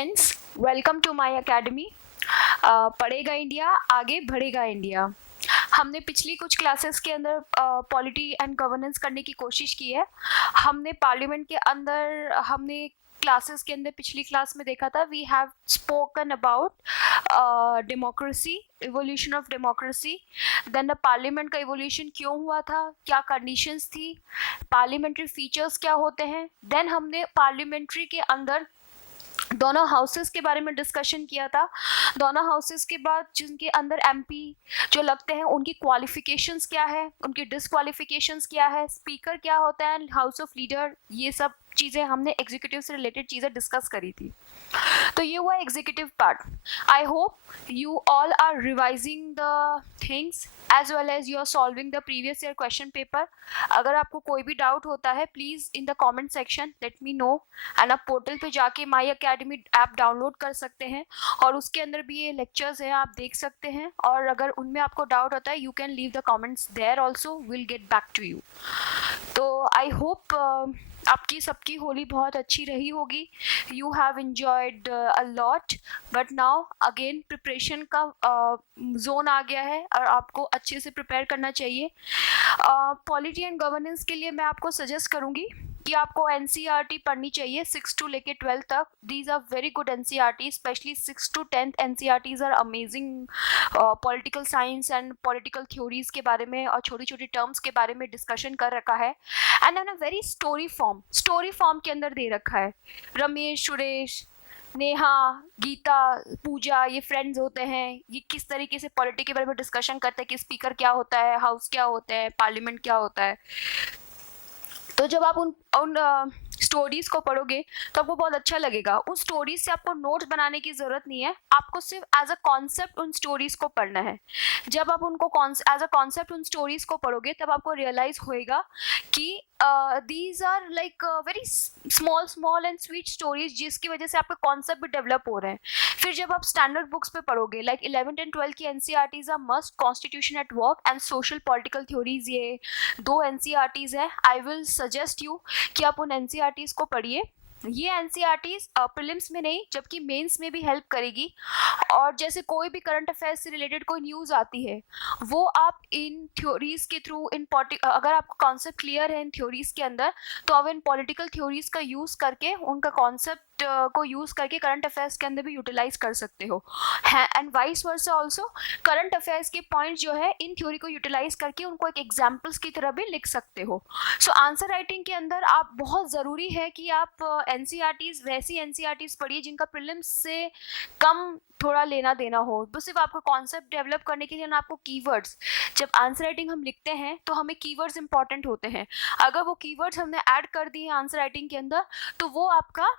Friends, welcome to my academy. पढ़ेगा India, आगे बढ़ेगा इंडिया। हमने पिछली कुछ क्लासेस के अंदर पॉलिटी एंड गवर्नेंस करने की कोशिश की है। हमने पार्लियामेंट के अंदर हमने क्लासेस के अंदर पिछली क्लास में देखा था, we have spoken about democracy, evolution of democracy, then the parliament का इवोल्यूशन क्यों हुआ था, क्या कंडीशंस थी, पार्लियामेंट्री फीचर्स क्या होते हैं। देन हमने पार्लियामेंट्री के अंदर दोनों हाउसेस के बारे में डिस्कशन किया था। दोनों हाउसेस के बाद जिनके अंदर एमपी जो लगते हैं उनकी क्वालिफिकेशंस क्या है, उनकी डिसक्वालिफिकेशंस क्या है, स्पीकर क्या होता है, हाउस ऑफ लीडर, ये सब चीज़ें हमने एग्जीक्यूटिव से रिलेटेड चीज़ें डिस्कस करी थी। तो ये हुआ executive part. I hope you all are revising the things as well as you are solving the previous year question paper. अगर आपको कोई भी डाउट होता है please in the comment section let me know, and आप portal पे जाके माई academy app download कर सकते हैं और उसके अंदर भी ये लेक्चर्स हैं, आप देख सकते हैं। और अगर उनमें आपको डाउट होता है you can leave the comments there also, will get back to you. तो आई होप आपकी सबकी होली बहुत अच्छी रही होगी। You have enjoyed a lot, but now again preparation का जोन आ गया है और आपको अच्छे से प्रिपेयर करना चाहिए। पॉलिटी एंड गवर्नेंस के लिए मैं आपको सजेस्ट करूँगी कि आपको एनसीईआरटी पढ़नी चाहिए 6 to लेके 12 तक। These are very good NCERT, specially 6 to 10th NCERTs are amazing. Political science and political theories के बारे में और छोटी छोटी टर्म्स के बारे में डिस्कशन कर रखा है, and in a very story form के अंदर दे रखा है। रमेश, सुरेश, नेहा, गीता, पूजा, ये फ्रेंड्स होते हैं, ये किस तरीके से पॉलिटिक्स के बारे में डिस्कशन करते हैं कि स्पीकर क्या होता है, हाउस क्या होता है, पार्लियामेंट क्या होता है। तो जब आप उन स्टोरीज को पढ़ोगे तो आपको बहुत अच्छा लगेगा। उन स्टोरीज से आपको नोट्स बनाने की ज़रूरत नहीं है, आपको सिर्फ एज अ कॉन्सेप्ट उन स्टोरीज को पढ़ना है। जब आप उनको एज अ कॉन्सेप्ट उन स्टोरीज को पढ़ोगे तब आपको रियलाइज होएगा कि these are like very small and sweet stories, जिसकी वजह से आपके कॉन्सेप्ट भी डेवलप हो रहे हैं। फिर जब आप स्टैंडर्ड बुक्स पे पढ़ोगे लाइक 11th and 12th की NCERTs are must, constitution at work and social political theories, ये 2 एनसीईआरटीज है। आई विल सजेस्ट यू कि आप उन एनसीईआरटीज को पढ़िए। ये एनसीईआरटीज प्रीलिम्स में नहीं जबकि मेंस में भी हेल्प करेगी। और जैसे कोई भी करंट अफेयर्स से रिलेटेड कोई न्यूज़ आती है वो आप इन थ्योरीज के थ्रू, अगर आपको कॉन्सेप्ट क्लियर है इन थ्योरीज के अंदर तो आप इन पॉलिटिकल थ्योरीज का यूज़ करके, उनका कॉन्सेप्ट को यूज़ करके करंट अफेयर्स के अंदर भी यूटिलाइज कर सकते हो। And vice versa also, current affairs के पॉइंट जो है इन थ्योरी को यूटिलाइज करके उनको एक एग्जाम्पल्स की तरह भी लिख सकते हो। सो आंसर राइटिंग के अंदर आप बहुत ज़रूरी है कि आप एनसीईआरटीज, वैसी एनसीईआरटीज पढ़िए जिनका प्रीलिम्स से कम थोड़ा लेना देना हो, बस सिर्फ आपको कॉन्सेप्ट डेवलप करने के लिए ना, आपको कीवर्ड्स, जब आंसर राइटिंग हम लिखते हैं तो हमें कीवर्ड्स इंपॉर्टेंट होते हैं। अगर वो कीवर्ड्स हमने ऐड कर दिए आंसर राइटिंग के अंदर तो वो आपका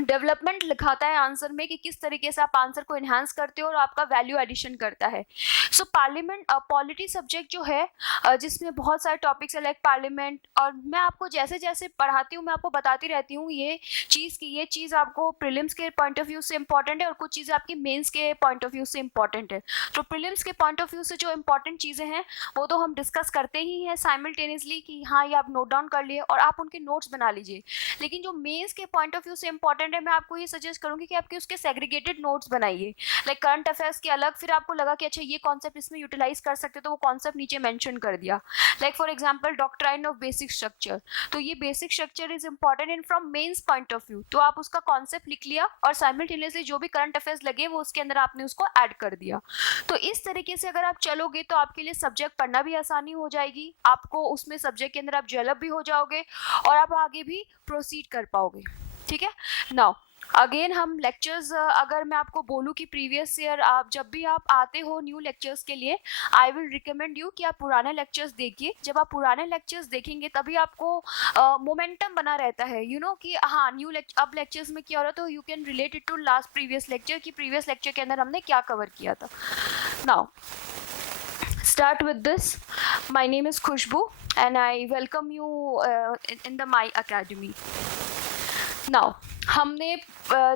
डेवलपमेंट लिखाता है आंसर में कि किस तरीके से आप आंसर को इन्हांस करते हो और आपका वैल्यू एडिशन करता है। सो पार्लियामेंट पॉलिटी सब्जेक्ट जो है जिसमें बहुत सारे टॉपिक्स है लाइक पार्लियामेंट, और मैं आपको जैसे जैसे पढ़ाती हूँ मैं आपको बताती रहती हूँ ये चीज़ आपको प्रीलिम्स के पॉइंट ऑफ व्यू से इंपॉर्टेंट है और कुछ चीज़ें आपकी मेंस के पॉइंट ऑफ व्यू से इंपॉर्टेंट है। तो प्रीलिम्स के पॉइंट ऑफ व्यू से जो इंपॉर्टेंट चीज़ें हैं वो तो हम डिस्कस करते ही हैं साइमल्टेनियसली कि हाँ ये आप नोट डाउन कर लिए और आप उनके नोट्स बना लीजिए। लेकिन जो मेंस के पॉइंट ऑफ व्यू से इंपॉर्टेंट है, मैं आपको ये सजेस्ट करूंगी कि आपके उसके सेग्रीगेटेड नोट्स बनाइए, लाइक करंट अफेयर्स के अलग, फिर आपको लगा कि अच्छा ये कॉन्सेप्ट इसमें यूटिलाइज कर सकते हो तो वो कॉन्सेप्ट नीचे मेंशन कर दिया। Like for example doctrine of basic structure, तो ये basic structure is important in from mains point of view, तो आप उसका कॉन्सेप्ट लिख लिया और साइमल्टेनियसली जो भी करंट अफेयर्स लगे वो उसके अंदर आपने उसको ऐड कर दिया। तो इस तरीके से अगर आप चलोगे तो आपके लिए सब्जेक्ट पढ़ना भी आसानी हो जाएगी, आपको उसमें सब्जेक्ट के अंदर आप डेवलप भी हो जाओगे और आप आगे भी प्रोसीड कर पाओगे। ठीक है, नाउ अगेन हम लेक्चर्स, अगर मैं आपको बोलूँ कि प्रीवियस ईयर आप जब भी आप आते हो न्यू लेक्चर्स के लिए, आई विल रिकमेंड यू कि आप पुराने लेक्चर्स देखिए। जब आप पुराने लेक्चर्स देखेंगे तभी आपको मोमेंटम बना रहता है, यू नो कि हाँ न्यू अब लेक्चर्स में क्या हो रहा है, तो you can relate it to last previous lecture कि प्रीवियस लेक्चर के अंदर हमने क्या कवर किया था। Now start with this. My name is Khushbu and I welcome you in the My Academy. Now हमने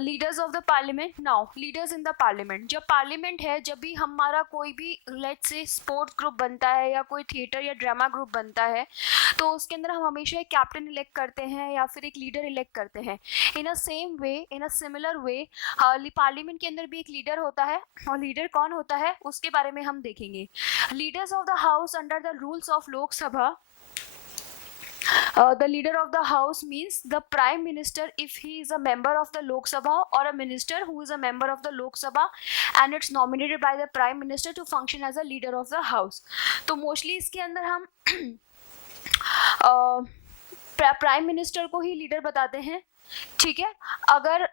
leaders of the parliament, now leaders in the parliament. जब parliament है, जब भी हमारा कोई भी लेट्स से स्पोर्ट्स ग्रुप बनता है या कोई थिएटर या ड्रामा ग्रुप बनता है, तो उसके अंदर हम हमेशा एक कैप्टन इलेक्ट करते हैं या फिर एक लीडर इलेक्ट करते हैं। In a same way, in a similar way, parliament के अंदर भी एक लीडर होता है, और लीडर कौन होता है उसके बारे में हम देखेंगे। Leaders of the house under the rules of लोक सभा, the leader of the house means the prime minister if he is a member of the Lok Sabha, or a minister who is a member of the Lok Sabha and it's nominated by the prime minister to function as a leader of the house. तो mostly इसके अंदर हम prime minister को ही leader बताते हैं, ठीक है। अगर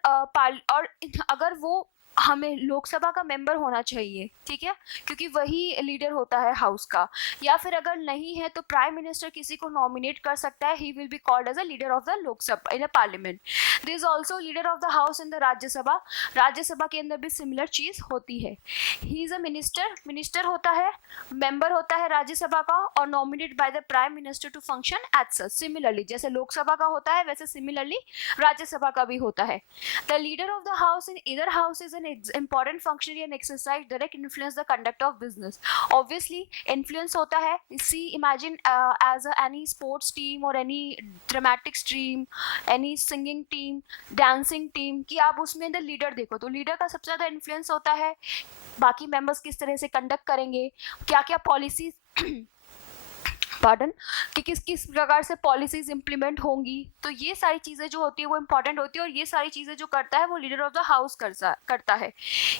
अगर वो हमें लोकसभा का मेंबर होना चाहिए, ठीक है, क्योंकि वही लीडर होता है हाउस का, या फिर अगर नहीं है तो प्राइम मिनिस्टर किसी को नॉमिनेट कर सकता है, he will be called as a leader of the Lok Sabha in a parliament. There is also leader of the house in the Rajya Sabha. Rajya Sabha के अंदर भी सिमिलर चीज होती है। He is a minister, minister होता है, मेंबर होता है राज्यसभा का, और nominated by the prime minister to function as such. Similarly जैसे लोकसभा का होता है, वैसे सिमिलरली राज्यसभा का भी होता है। The leader of the house in either house is important functionary and exercise direct influence the conduct of business. Obviously influence होता है। See, imagine as any sports team or any dramatic team, any singing team, dancing team, कि आप उसमें अंदर leader देखो तो leader का सबसे ज़्यादा इन्फ्लुएंस होता है बाकी मेंबर्स किस तरह से कंडक्ट करेंगे, क्या क्या पॉलिसीज कि किस किस प्रकार से पॉलिसीज इंप्लीमेंट होंगी। तो ये सारी चीज़ें जो होती है वो इंपॉर्टेंट होती है, और ये सारी चीज़ें जो करता है वो लीडर ऑफ द हाउस करता है।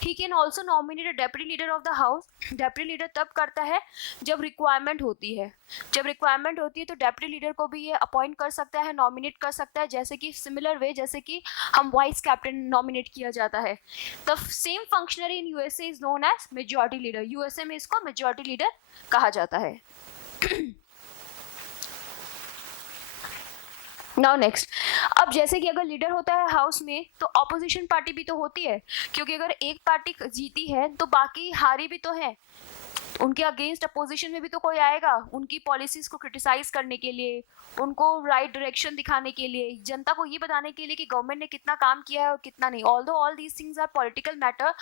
He can also nominate a deputy leader of the house. Deputy leader तब करता है जब रिक्वायरमेंट होती है। जब रिक्वायरमेंट होती है तो डेप्यूटी लीडर को भी ये अपॉइंट कर सकता है, नॉमिनेट कर सकता है, जैसे कि सिमिलर वे जैसे कि हम वाइस कैप्टन नॉमिनेट किया जाता है। The same functionary in USA is known as majority leader. USA में इसको मेजॉरिटी लीडर कहा जाता है। नाउ नेक्स्ट, अब जैसे कि अगर लीडर होता है हाउस में तो ऑपोजिशन पार्टी भी तो होती है, क्योंकि अगर एक पार्टी जीती है तो बाकी हारी भी तो है। उनके अगेंस्ट अपोजिशन में भी तो कोई आएगा उनकी पॉलिसीज को क्रिटिसाइज करने के लिए, उनको राइट डायरेक्शन दिखाने के लिए, जनता को ये बताने के लिए कि गवर्नमेंट ने कितना काम किया है और कितना नहीं। Although all these things are political matter,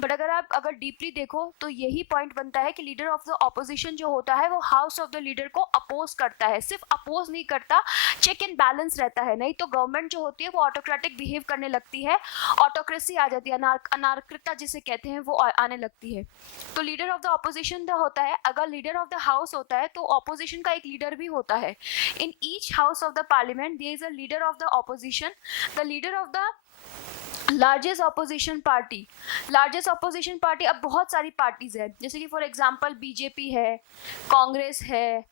but अगर डीपली देखो तो यही पॉइंट बनता है कि लीडर ऑफ द ऑपोजिशन जो होता है वो हाउस ऑफ द लीडर को अपोज करता है। सिर्फ अपोज नहीं करता, चेक एंड बैलेंस रहता है, नहीं तो गवर्नमेंट जो होती है वो ऑटोक्रेटिक बिहेव करने लगती है, ऑटोक्रेसी आ जाती है, अनारकिता जिसे कहते हैं वो आने लगती है। तो लीडर ऑफ द ऑपोजिशन होता है, अगर लीडर ऑफ द हाउस होता है तो ऑपोजिशन का एक लीडर भी होता है। In each house of the parliament there is a leader of the opposition. The leader of the largest opposition party, largest opposition party, अब बहुत सारी पार्टीज है, जैसे कि फॉर एग्जांपल बीजेपी है, कांग्रेस है,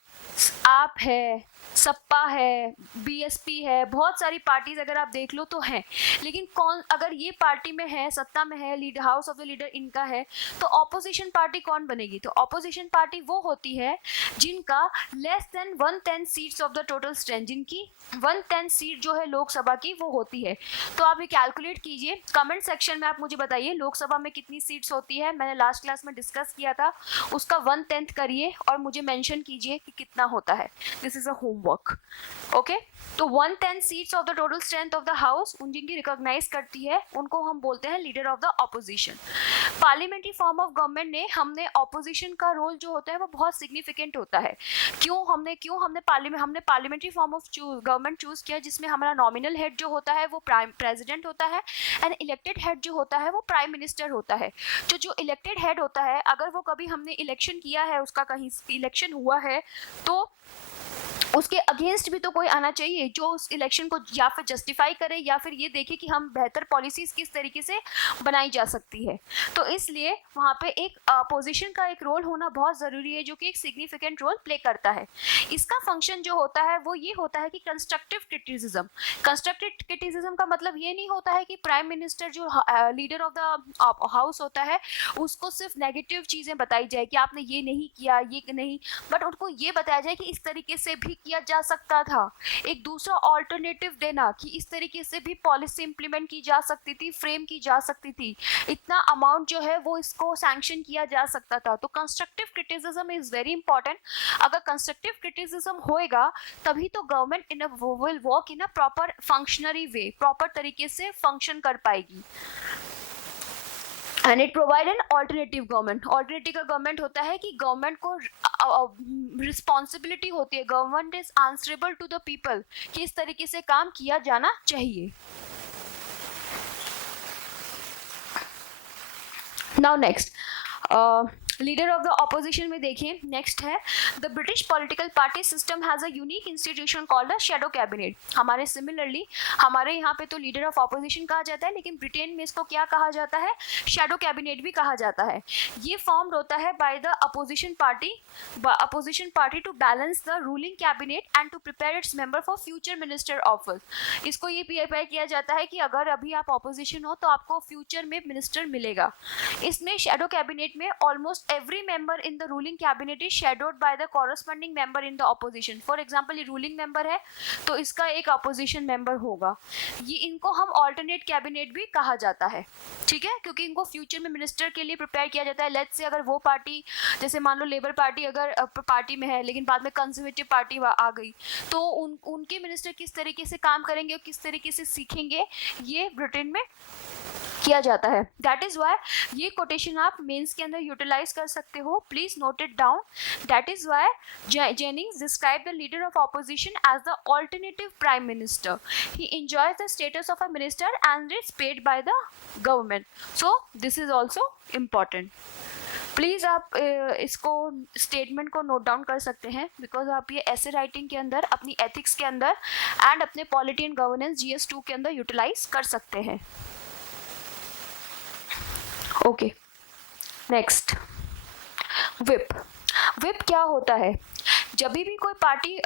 आप है, सपा है, बीएसपी है, बहुत सारी पार्टीज अगर आप देख लो तो हैं। लेकिन कौन अगर ये पार्टी में है, सत्ता में है, leader house of the leader इनका है, तो ऑपोजिशन पार्टी कौन बनेगी? तो ऑपोजिशन पार्टी वो होती है जिनका less than 1/10 seats of the total strength, जिनकी 1/10 सीट जो है लोकसभा की वो होती है। तो आप ये कैलकुलेट कीजिए, कमेंट सेक्शन में आप मुझे बताइए लोकसभा में कितनी सीट्स होती है। मैंने लास्ट क्लास में डिस्कस किया था, उसका 1/10 करिए और मुझे मेंशन कीजिए कि कितना होता है। This is a homework, okay. तो 1/10 seats of the total strength of the house जिनकी रिकॉग्नाइज करती है उनको हम बोलते हैं leader of the opposition. Parliamentary form of government ने हमने ऑपोजिशन का रोल जो होता है वो बहुत सिग्निफिकेंट होता है। हमने parliamentary form of government choose किया, जिसमें हमारा नॉमिनल हेड जो होता है वो प्रेसिडेंट होता है, एंड इलेक्टेड हेड जो होता है वो प्राइम मिनिस्टर होता है। जो इलेक्टेड हेड होता है, अगर वो कभी हमने इलेक्शन किया है, उसका कहीं इलेक्शन हुआ है, तो उसके अगेंस्ट भी तो कोई आना चाहिए जो उस इलेक्शन को या फिर जस्टिफाई करे या फिर ये देखे कि हम बेहतर पॉलिसीज किस तरीके से बनाई जा सकती है। तो इसलिए वहाँ पे एक अपोजिशन का एक रोल होना बहुत ज़रूरी है, जो कि एक सिग्निफिकेंट रोल प्ले करता है। इसका फंक्शन जो होता है वो ये होता है कि कंस्ट्रक्टिव क्रिटिसिज्म। कंस्ट्रक्टिव क्रिटिसिज्म का मतलब ये नहीं होता है कि प्राइम मिनिस्टर जो लीडर ऑफ द हाउस होता है उसको सिर्फ नेगेटिव चीज़ें बताई जाए कि आपने ये नहीं किया, ये नहीं, बट उनको ये बताया जाए कि इस तरीके से भी किया जा सकता था, एक दूसरा ऑल्टरनेटिव देना कि इस तरीके से भी पॉलिसी इंप्लीमेंट की जा सकती थी, फ्रेम की जा सकती थी, इतना अमाउंट जो है वो इसको सैंक्शन किया जा सकता था। तो constructive criticism is very important. अगर कंस्ट्रक्टिव क्रिटिसिज्म होएगा तभी तो government will work in a proper functionary way, proper तरीके से फंक्शन कर पाएगी। And it provide an alternative government. Alternative का गवर्नमेंट होता है कि गवर्नमेंट को रिस्पॉन्सिबिलिटी होती है, government is answerable to the people कि इस तरीके से काम किया जाना चाहिए। Now next, leader of the opposition में देखिए, नेक्स्ट है the British political party system has a unique institution called the shadow cabinet. हमारे सिमिलरली हमारे यहाँ पे तो लीडर ऑफ ऑपोजिशन कहा जाता है, लेकिन ब्रिटेन में इसको क्या कहा जाता है, शैडो कैबिनेट भी कहा जाता है। ये फॉर्म होता है by the opposition party to balance the ruling cabinet and to prepare its member for future minister office. इसको ये प्रिपेयर किया जाता है कि अगर अभी आप ऑपोजिशन हो तो आपको फ्यूचर में मिनिस्टर मिलेगा। इसमें शैडो कैबिनेट में almost every member in the ruling cabinet is shadowed by the corresponding member in the opposition. For example, ये ruling member है तो इसका एक opposition member होगा। ये इनको हम alternate cabinet भी कहा जाता है, ठीक है, क्योंकि इनको फ्यूचर में मिनिस्टर के लिए प्रिपेयर किया जाता है। लेट्स से अगर वो पार्टी, जैसे मान लो लेबर पार्टी अगर पार्टी में है लेकिन बाद में कंजर्वेटिव पार्टी आ गई, तो उनके मिनिस्टर किस तरीके से काम करेंगे और किस तरीके से सीखेंगे, ये ब्रिटेन में किया जाता है। दैट इज वाई ये कोटेशन आप मेंस के अंदर यूटिलाइज कर सकते हो, please note it down. That is why Jennings describe the leader of opposition as the alternative prime minister. He enjoys the status of a minister and it's paid by the government. So this is also important. Please आप इसको statement को note down कर सकते हैं, because आप ये ऐसे writing के अंदर, अपनी एथिक्स के अंदर एंड अपने पॉलिटी एंड गवर्नेंस GS2 के अंदर यूटिलाइज कर सकते हैं। Okay, next, whip. विप क्या होता है? जब भी कोई पार्टी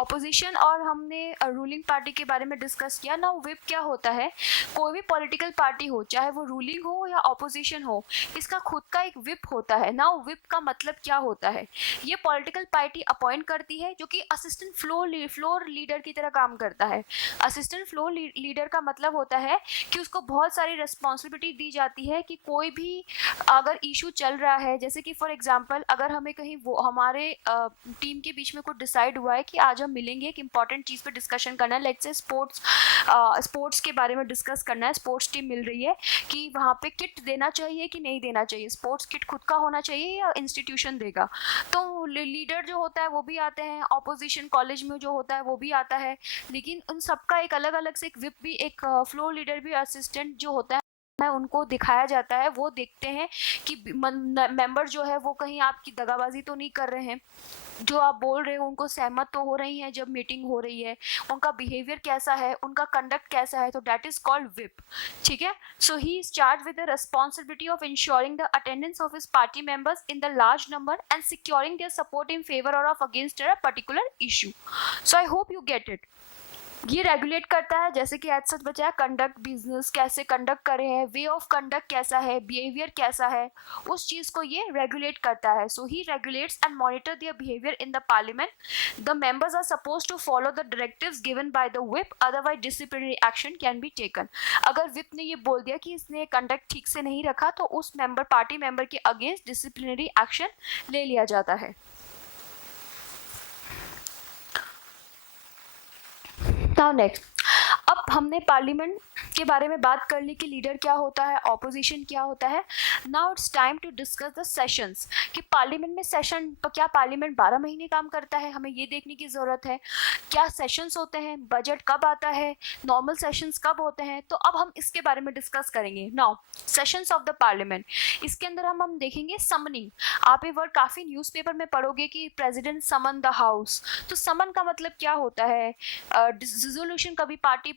ऑपोजिशन और हमने रूलिंग पार्टी के बारे में डिस्कस किया ना, विप क्या होता है, कोई भी पॉलिटिकल पार्टी हो, चाहे वो रूलिंग हो या ऑपोजिशन हो, इसका खुद का एक विप होता है ना। विप का मतलब क्या होता है, ये पॉलिटिकल पार्टी अपॉइंट करती है जो कि असिस्टेंट फ्लोर लीडर की तरह काम करता है। असिस्टेंट फ्लोर लीडर का मतलब होता है कि उसको बहुत सारी रिस्पॉन्सिबिलिटी दी जाती है कि कोई भी अगर इशू चल रहा है, जैसे कि फॉर एग्जांपल अगर हमें कहीं वो हमारे टीम के बीच में कुछ डिसाइड हुआ है कि आज हम मिलेंगे, एक इंपॉर्टेंट चीज़ पे डिस्कशन करना है, लेट्स से स्पोर्ट्स के बारे में डिस्कस करना है। स्पोर्ट्स टीम मिल रही है कि वहाँ पे किट देना चाहिए कि नहीं देना चाहिए, स्पोर्ट्स किट खुद का होना चाहिए या इंस्टीट्यूशन देगा। तो लीडर जो होता है वो भी आते हैं, ऑपोजिशन कॉलेज में जो होता है वो भी आता है, लेकिन उन सबका एक अलग अलग से एक विप भी, एक फ्लोर लीडर भी, असिस्टेंट जो होता है उनको दिखाया जाता है। वो देखते हैं कि मेंबर जो है वो कहीं आपकी दगाबाजी तो नहीं कर रहे हैं, जो आप बोल रहे हो उनको सहमत तो हो रही हैं जब मीटिंग हो रही है, उनका बिहेवियर कैसा है, उनका कंडक्ट कैसा है, तो दैट इज कॉल्ड विप, ठीक है। So he is charge with the responsibility of ensuring the attendance of his party members in the large number and securing their support in favour और of against a particular issue. So I hope you get it. ये regulate करता है, जैसे कि आज सच बचा है, conduct, business कैसे कंडक्ट करे हैं, वे ऑफ कंडक्ट कैसा है, बिहेवियर कैसा है, उस चीज़ को ये रेगुलेट करता है। So he regulates and monitor their behaviour in the parliament. The members are suppose to follow the directives given by the whip, otherwise disciplinary action can be taken. अगर व्हिप ने ये बोल दिया कि इसने कंडक्ट ठीक से नहीं रखा तो उस मेंबर, पार्टी मेंबर के अगेंस्ट डिसिप्लिनरी एक्शन ले लिया जाता है। नाउ नेक्स्ट, अब हमने पार्लियामेंट के बारे में बात कर ली कि लीडर क्या होता है, ऑपोजिशन क्या होता है। Now it's time to discuss the sessions, कि पार्लियामेंट में सेशन, क्या पार्लियामेंट 12 महीने काम करता है, हमें ये देखने की ज़रूरत है। क्या सेशंस होते हैं, बजट कब आता है, नॉर्मल सेशंस कब होते हैं, तो अब हम इसके बारे में डिस्कस करेंगे। Now sessions of the parliament, इसके अंदर हम देखेंगे समनिंग। आप ये वर्ड काफ़ी न्यूज़पेपर में पढ़ोगे कि प्रेसिडेंट समन द हाउस। तो समन का मतलब क्या होता है, रिजोल्यूशन कभी पार्टी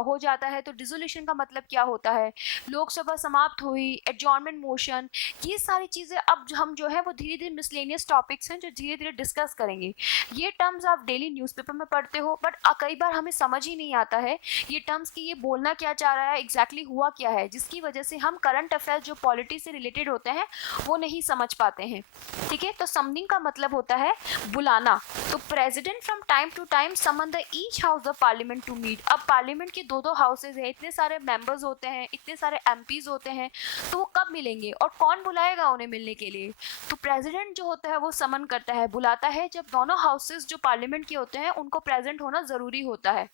हो जाता है तो डिसोल्यूशन का मतलब क्या होता है, लोकसभा समाप्त हुई, एडजॉर्नमेंट मोशन, ये सारी चीज़ें अब हम जो है वो धीरे धीरे मिसलेनियस टॉपिक्स हैं जो धीरे धीरे डिस्कस करेंगे। ये टर्म्स आप डेली न्यूज़पेपर में पढ़ते हो, बट कई बार हमें समझ ही नहीं आता है ये टर्म्स की ये बोलना क्या चाह रहा है, एग्जैक्टली हुआ क्या है, जिसकी वजह से हम करंट अफेयर्स जो पॉलिटी से रिलेटेड होते हैं वो नहीं समझ पाते हैं। ठीक है, तो समनिंग का मतलब होता है बुलाना। तो president from time to time summon the each house of parliament to meet. अब पार्लियामेंट के दो हाउसेज हैं, इतने सारे मेंबर्स होते हैं, इतने सारे एमपीज होते हैं, तो वो कब मिलेंगे और कौन बुलाएगा उन्हें मिलने के लिए? तो प्रेसिडेंट जो होता है वो समन करता है, बुलाता है जब दोनों हाउसेज जो पार्लियामेंट के होते हैं उनको प्रेजेंट होना ज़रूरी होता है।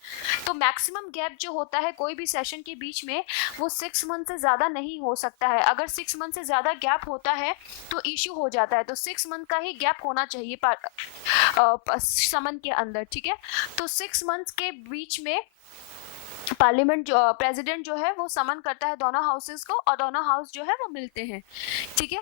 तो मैक्सिमम गैप जो होता है कोई भी सेशन के बीच में वो 6 मंथ से ज़्यादा नहीं हो सकता है। अगर 6 मंथ से ज़्यादा गैप होता है तो इश्यू हो जाता है। तो 6 मंथ का ही गैप होना चाहिए समन के अंदर। ठीक है, तो 6 मंथ्स के बीच में पार्लियामेंट जो प्रेसिडेंट जो है वो समन करता है दोनों हाउसेस को और दोनों हाउस जो है वो मिलते हैं। ठीक है,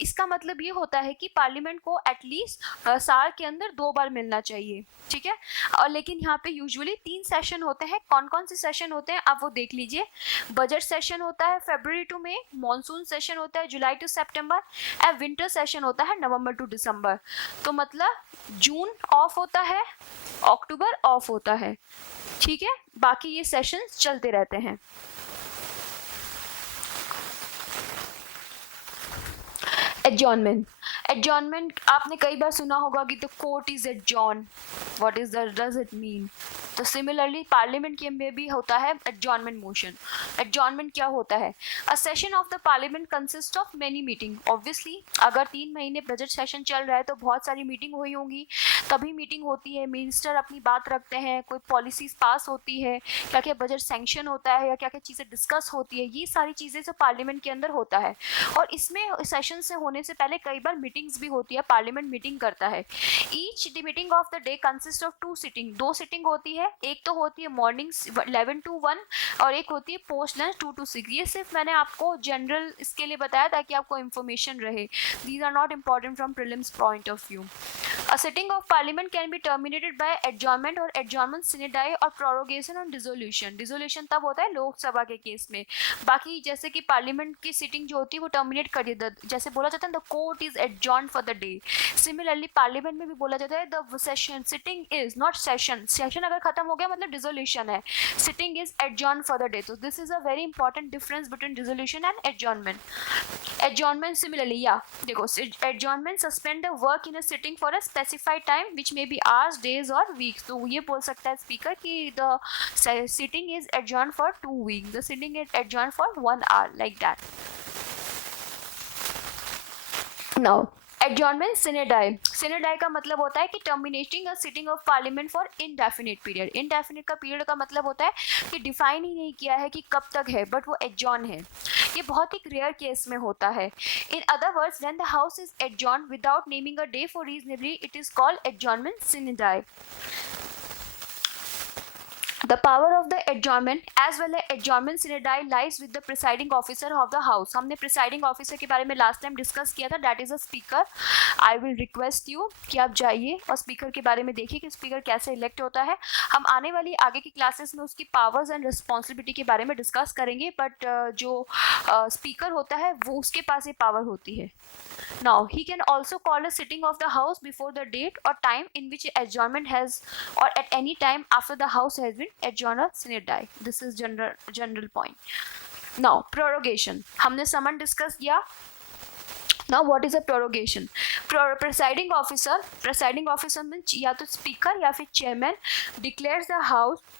इसका मतलब ये होता है कि पार्लियामेंट को एटलीस्ट साल के अंदर 2 बार मिलना चाहिए। ठीक है, और लेकिन यहाँ पे यूजुअली 3 सेशन होते हैं। कौन कौन से सेशन होते हैं आप वो देख लीजिए। बजट सेशन होता है February to May, monsoon session होता है July to September, and winter session होता है नवंबर टू दिसंबर। तो मतलब जून ऑफ होता है, अक्टूबर ऑफ होता है। ठीक है, बाकी ये सेशंस चलते रहते हैं। एडजॉर्नमेंट, एडजॉर्नमेंट आपने कई बार सुना होगा कि the court is adjourn. What is that, does it mean? तो सिमिलरली पार्लियामेंट के में भी होता है एडजॉर्नमेंट मोशन। एडजॉर्नमेंट क्या होता है? A session of the parliament consist of many meeting. Obviously अगर 3 महीने बजट सेशन चल रहा है तो बहुत सारी मीटिंग हुई होंगी, तभी मीटिंग होती है, मिनिस्टर अपनी बात रखते हैं, कोई पॉलिसीज पास होती है, क्या क्या बजट सैंक्शन होता है या क्या क्या चीज़ें डिस्कस होती है, ये सारी चीज़ें जो पार्लियामेंट के अंदर होता है। और इसमें सेशन से होने से पहले कई बार मीटिंग्स भी होती है, पार्लियामेंट मीटिंग करता है। Each the meeting of the day consist of 2 sitting. 2 sitting होती है, एक तो होती है मॉर्निंग 11 to 1 और एक होती है पोस्ट लंच 2 to 6। ये सिर्फ मैंने आपको जनरल इसके लिए बताया ताकि आपको इंफॉर्मेशन रहे। These are not important from prelims point of view. A sitting of parliament can be terminated by adjournment और adjournment sine die और prorogation और dissolution। dissolution तब होता है लोकसभा के केस में। बाकी जैसे कि पार्लियामेंट की सिटिंग जो होती है वो टर्मिनेट कर दी, जैसे बोला जाता है the court is adjourn for the day. Similarly parliament में भी बोला जाता है the session sitting is not session. Session अगर खत्म हो गया मतलब डिसोल्यूशन है, sitting is adjourn for the day. तो this is a very important difference between dissolution and adjournment. Adjournment similarly या देखो, adjournment suspend the work in a sitting for a specified time which may be hours, days और weeks. तो ये बोल सकता है speaker कि the sitting is adjourn for 2 weeks, the sitting is adjourn for 1 hour, like that. Now adjournment sine die. Sine die का मतलब होता है कि terminating a sitting of parliament for indefinite period. Indefinite का पीरियड का मतलब होता है कि डिफाइन ही नहीं किया है कि कब तक है, बट वो एडजॉर्न है। ये बहुत ही रेयर केस में होता है। In other words when the house is adjourn without naming a day for reasonably it is called adjournment sine die. The power of the adjournment as well as adjournment sine die lies with the presiding officer of the house। हमने presiding officer के बारे में last time discuss किया था, that is a speaker। I will request you कि आप जाइए और speaker के बारे में देखिए कि speaker कैसे elect होता है। हम आने वाली आगे की classes में उसकी powers and responsibility के बारे में discuss करेंगे, but जो speaker होता है वो उसके पास ये power होती है। Now he can also call a sitting of the house before the date or time in which adjournment has or at any time after the house has been adjourned or sine die। This is general point। Now prorogation, हमने summon discuss किया। Now what is a prorogation? Presiding officer means या तो speaker या फिर chairman declares the house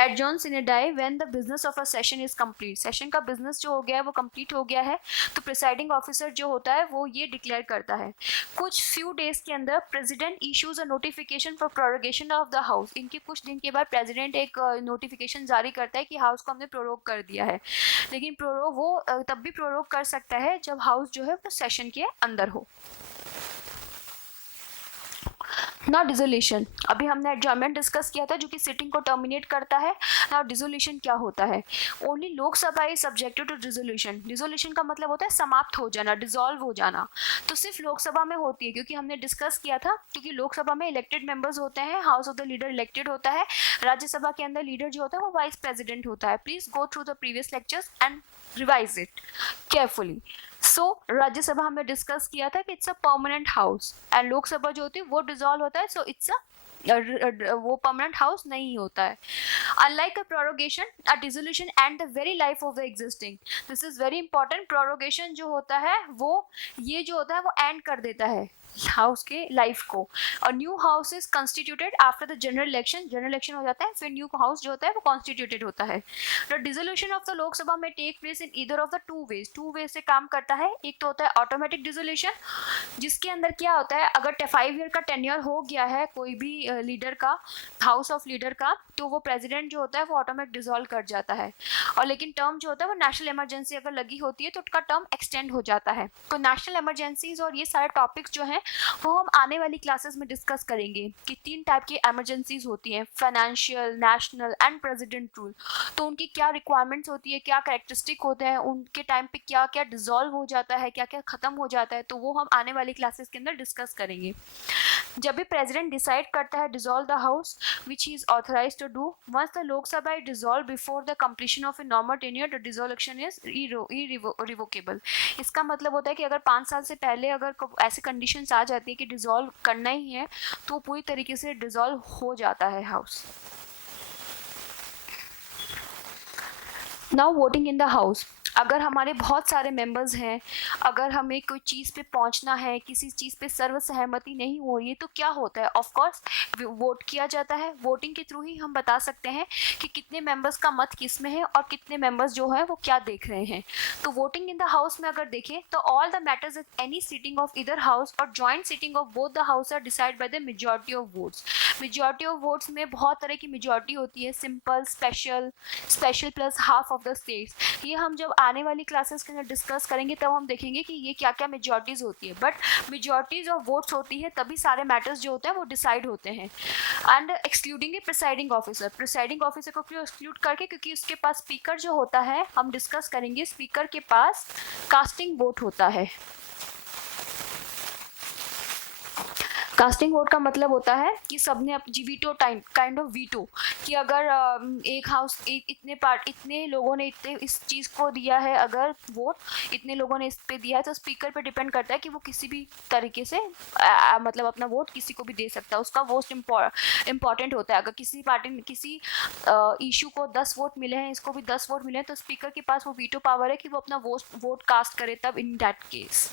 adjourn sine die when the business of a session is complete। Session का business जो हो गया है वो कंप्लीट हो गया है, तो प्रिसाइडिंग ऑफिसर जो होता है वो ये डिक्लेयर करता है। कुछ फ्यू डेज के अंदर president issues a notification for prorogation of the house. इनके कुछ दिन के बाद प्रेसिडेंट एक नोटिफिकेशन जारी करता है कि हाउस को हमने प्रोरोग कर दिया है। लेकिन प्रोरोग वो तब भी प्रोरोग कर सकता है जब हाउस जो है वो सेशन के अंदर हो। ना डिसोल्यूशन, अभी हमने एडजॉर्नमेंट डिस्कस किया था जो कि सिटिंग को टर्मिनेट करता है। ना डिसोल्यूशन क्या होता है? Only Lok Sabha is subjected two dissolution. Dissolution का मतलब होता है समाप्त हो जाना, डिसॉल्व हो जाना। तो सिर्फ लोकसभा में होती है, क्योंकि हमने डिस्कस किया था, क्योंकि लोकसभा में इलेक्टेड मेंबर्स होते हैं, house of the leader elected होता है। राज्यसभा के अंदर लीडर जो होता है वो वाइस प्रेसिडेंट होता है। Please go through the previous lectures and revise it carefully. So Rajya Sabha हमने डिस्कस किया था कि it's a permanent house, and Lok Sabha जो होती है वो डिसॉल्व होता है, सो इट्स वो परमानेंट हाउस नहीं होता है। Unlike a prorogation, a dissolution and the very life of the existing, this is very important. Prorogation जो होता है वो ये जो होता है वो एंड कर देता है हाउस के लाइफ को। और new house is constituted after the general election, general election हो जाता है, फिर न्यू हाउस जो होता है वो कॉन्स्टिट्यूटेड होता है। The dissolution of the Lok Sabha में take place in either of the two ways, two way से काम करता है। एक तो होता है ऑटोमेटिक डिसोल्यूशन, जिसके अंदर क्या होता है, अगर 5 ईयर का टेन्योर हो गया है कोई भी लीडर का, हाउस ऑफ लीडर का, तो वो प्रेसिडेंट जो होता है वो ऑटोमेटिक डिसॉल्व कर जाता है। और लेकिन टर्म जो होता है वो नेशनल इमरजेंसी अगर लगी होती है तो उसका टर्म एक्सटेंड हो जाता है। तो नेशनल इमरजेंसीज और ये सारे टॉपिक्स जो हैं वो हम आने वाली क्लासेस में डिस्कस करेंगे कि 3 टाइप की इमरजेंसीज होती हैं, financial, national and president rule. तो उनकी क्या रिक्वायरमेंट्स होती है, क्या कैरेक्टरिस्टिक होते हैं, उनके टाइम पे क्या क्या डिसॉल्व हो जाता है, क्या क्या खत्म हो जाता है, तो वो हम आने वाली क्लासेस के अंदर डिस्कस करेंगे। जब भी प्रेसिडेंट डिसाइड करता है dissolve the house which he is authorized to do, once the Lok Sabha is dissolve before the completion of a normal tenure, the dissolution is irrevocable. इसका मतलब होता है कि अगर 5 साल से पहले अगर ऐसी कंडीशंस आ जाती है कि डिसॉल्व करना ही है तो पूरी तरीके से डिसॉल्व हो जाता है house. Now voting in the house, अगर हमारे बहुत सारे मेंबर्स हैं, अगर हमें कोई चीज़ पे पहुंचना है, किसी चीज़ पे सर्वसहमति नहीं हो रही है, तो क्या होता है? ऑफ कोर्स वोट किया जाता है। वोटिंग के थ्रू ही हम बता सकते हैं कि कितने मेंबर्स का मत किस में है और कितने मेंबर्स जो है वो क्या देख रहे हैं। तो वोटिंग इन द हाउस में अगर देखें तो all the matters at any sitting of either house और joint sitting of both the house are decide by the majority of votes. Majority of votes में बहुत तरह की मेजॉरिटी होती है, simple, special, special plus half of the states. ये हम जब आने वाली क्लासेस के अंदर डिस्कस करेंगे तब हम देखेंगे कि ये क्या क्या मेजॉरिटीज होती है। बट मेजॉरिटीज ऑफ वोट्स होती है तभी सारे मैटर्स जो होते हैं वो डिसाइड होते हैं। And excluding A presiding officer, presiding officer को क्यों एक्सक्लूड करके? क्योंकि उसके पास स्पीकर जो होता है, हम डिस्कस करेंगे, स्पीकर के पास कास्टिंग वोट होता है। कास्टिंग वोट का मतलब होता है कि सबने veto time kind of veto, कि अगर एक हाउस इतने लोगों ने इतने इस चीज़ को दिया है, अगर वोट इतने लोगों ने इस पे दिया है, तो स्पीकर पे डिपेंड करता है कि वो किसी भी तरीके से मतलब अपना वोट किसी को भी दे सकता है। उसका वोट इम्पॉर्टेंट होता है। अगर किसी पार्टी में किसी इशू को 10 वोट मिले हैं, इसको भी 10 वोट मिले हैं, तो स्पीकर के पास वो वीटो पावर है कि वो अपना वोट कास्ट करे तब in that case.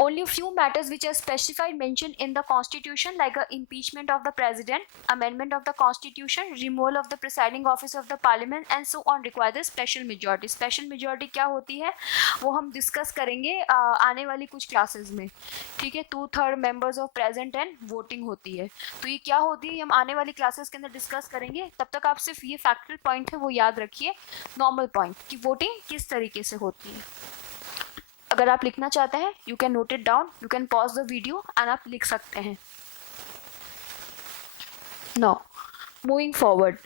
Only few matters which are specified mentioned in the constitution, like a impeachment of the president, amendment of the constitution, removal of the presiding officer of the parliament and so on, require the special majority. Special majority क्या होती है वो हम discuss करेंगे आने वाली कुछ classes में, ठीक है। 2/3 members of present and voting होती है। तो ये क्या होती है हम आने वाली क्लासेस के अंदर डिस्कस करेंगे। तब तक आप सिर्फ ये फैक्टल पॉइंट है वो याद रखिए, नॉर्मल पॉइंट, कि वोटिंग किस तरीके से होती है। अगर आप लिखना चाहते हैं you can note it down, you can pause the video and आप लिख सकते हैं। No moving forward,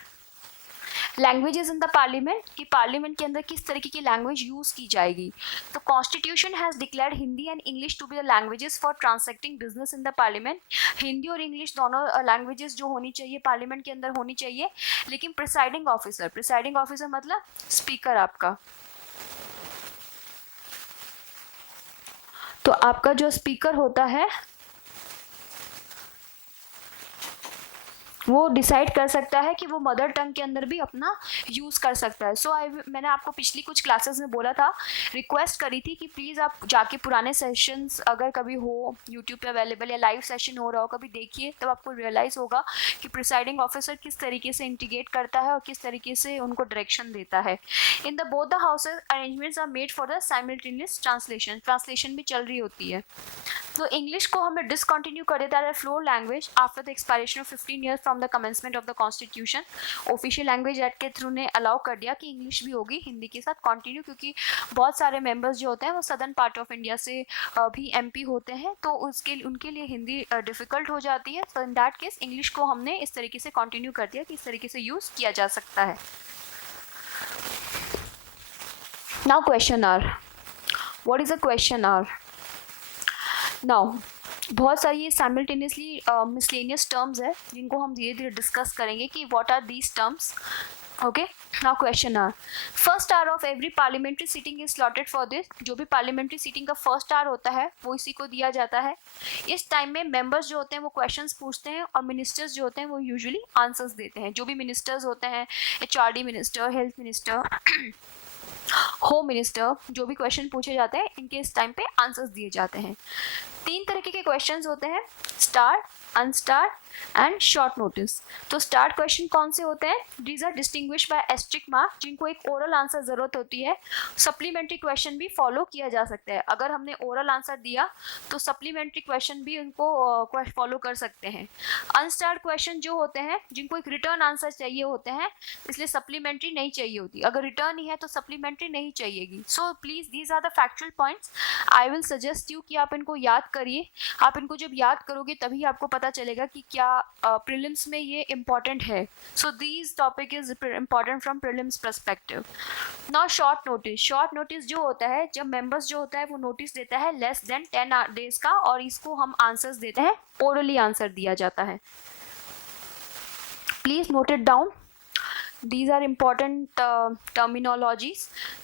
languages in the parliament, कि पार्लियामेंट के अंदर किस तरीके की लैंग्वेज यूज की जाएगी। तो constitution has declared Hindi and English to be the languages for transacting business in the parliament. Hindi और इंग्लिश दोनों लैंग्वेजेस जो होनी चाहिए पार्लियामेंट के अंदर होनी चाहिए। लेकिन प्रिसाइडिंग ऑफिसर मतलब स्पीकर आपका, तो आपका जो स्पीकर होता है वो डिसाइड कर सकता है कि वो मदर टंग के अंदर भी अपना यूज़ कर सकता है। मैंने आपको पिछली कुछ क्लासेस में बोला था, रिक्वेस्ट करी थी कि प्लीज़ आप जाके पुराने सेशंस अगर कभी हो यूट्यूब पे अवेलेबल या लाइव सेशन हो रहा हो कभी देखिए, तब आपको रियलाइज़ होगा कि प्रिसाइडिंग ऑफिसर किस तरीके से इंटीग्रेट करता है और किस तरीके से उनको डायरेक्शन देता है। In the both the houses arrangements are made for the simultaneous translation भी चल रही होती है। तो इंग्लिश को हमें डिसकंटिन्यू कर देता है floor language after the expiration of 15 years from from the commencement of the constitution. Official language act के थ्रू ने अलाउ कर दिया कि इंग्लिश भी होगी हिंदी के साथ कंटिन्यू, क्योंकि बहुत सारे मेंबर्स जो होते हैं वो सदर्न पार्ट ऑफ इंडिया से भी एमपी होते हैं, तो उनके लिए हिंदी डिफ़िकल्ट हो जाती है। सो इन दैट केस इंग्लिश को हमने इस तरीके से कंटिन्यू कर दिया कि इस तरीके से यूज़ किया जा सकता है। Now question hour, what is a question hour? Now बहुत सारी ये साइमल्टेनियसली मिसलेनियस टर्म्स है जिनको हम धीरे धीरे डिस्कस करेंगे कि what are these terms. Okay, now question hour, first hour of every parliamentary sitting is slotted for this. जो भी पार्लियामेंट्री सीटिंग का फर्स्ट आवर होता है वो इसी को दिया जाता है। इस टाइम में मेंबर्स जो होते हैं वो क्वेश्चंस पूछते हैं और मिनिस्टर्स जो होते हैं वो यूजुअली आंसर्स देते हैं। जो भी मिनिस्टर्स होते हैं, HRD minister, health minister, home minister, जो भी क्वेश्चन पूछे जाते हैं इनके इस टाइम पे आंसर्स दिए जाते हैं। 3 तरीके के क्वेश्चंस होते हैं, star, unstar and short notice. तो स्टार्ट क्वेश्चन कौन से होते हैं? These are distinguish by asterisk mark, जिनको एक ओरल आंसर जरूरत होती है। सप्लीमेंट्री क्वेश्चन भी फॉलो किया जा सकता है। अगर हमने ओरल आंसर दिया तो सप्लीमेंट्री क्वेश्चन भी उनको फॉलो कर सकते हैं। अनस्टार्ड क्वेश्चन जो होते हैं जिनको एक रिटर्न आंसर चाहिए होते हैं, इसलिए सप्लीमेंट्री नहीं चाहिए होती। अगर रिटर्न ही है तो सप्लीमेंट्री नहीं चाहिएगी। So please these are the factual points. I will suggest you कि आप इनको याद करिए। आप इनको जब याद करोगे तभी आपको पता चलेगा कि क्या प्रीलिम्स में ये इम्पॉर्टेंट है। So these topic is important from prelims perspective. Now short notice. Short notice जो होता है, जब मेंबर्स जो होता है वो नोटिस देता है लेस देन 10 डेज का, और इसको हम आंसर्स देते हैं, ओरली आंसर दिया जाता है। Please note it down. These are important terminologies